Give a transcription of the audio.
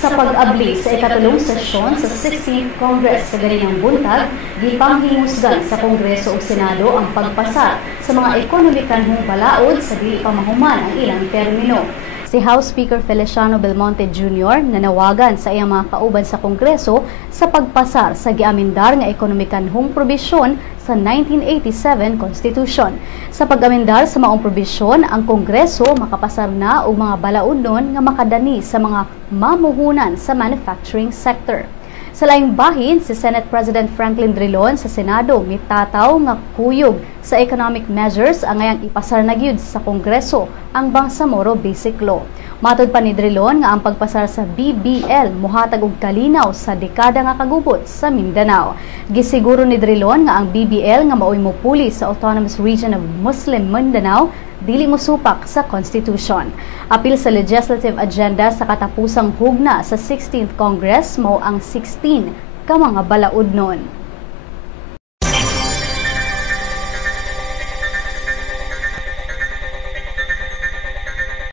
Sa pag-abli sa ikatulong sesyon sa 16th Congress sa ganinang buntag, gipanghimusgan sa Kongreso o Senado ang pagpasa sa mga ekonomikanhong balaod sa dili pa mahuman ang ilang termino. Si House Speaker Feliciano Belmonte Jr. nanawagan sa iyang mga kauban sa Kongreso sa pagpasar sa giamendar nga ekonomikanhong probisyon sa 1987 Constitution. Sa pag-amendar sa maong probisyon, ang Kongreso makapasar na og mga balaodnon nga makadani sa mga mamuhunan sa manufacturing sector. Sa laing bahin, si Senate President Franklin Drilon sa Senado mitataw nga kuyog sa economic measures ang ngayang ipasar na gyud sa Kongreso ang Bangsamoro Basic Law. Matud pa ni Drilon nga ang pagpasar sa BBL mohatag og kalinaw sa dekada nga kagubot sa Mindanao. Gisiguro ni Drilon nga ang BBL nga maoy mopuli sa Autonomous Region of Muslim Mindanao dili mosupak sa Constitution. Apil sa legislative agenda sa katapusang hugna sa 16th Congress mao ang 16 ka mga balaodnon.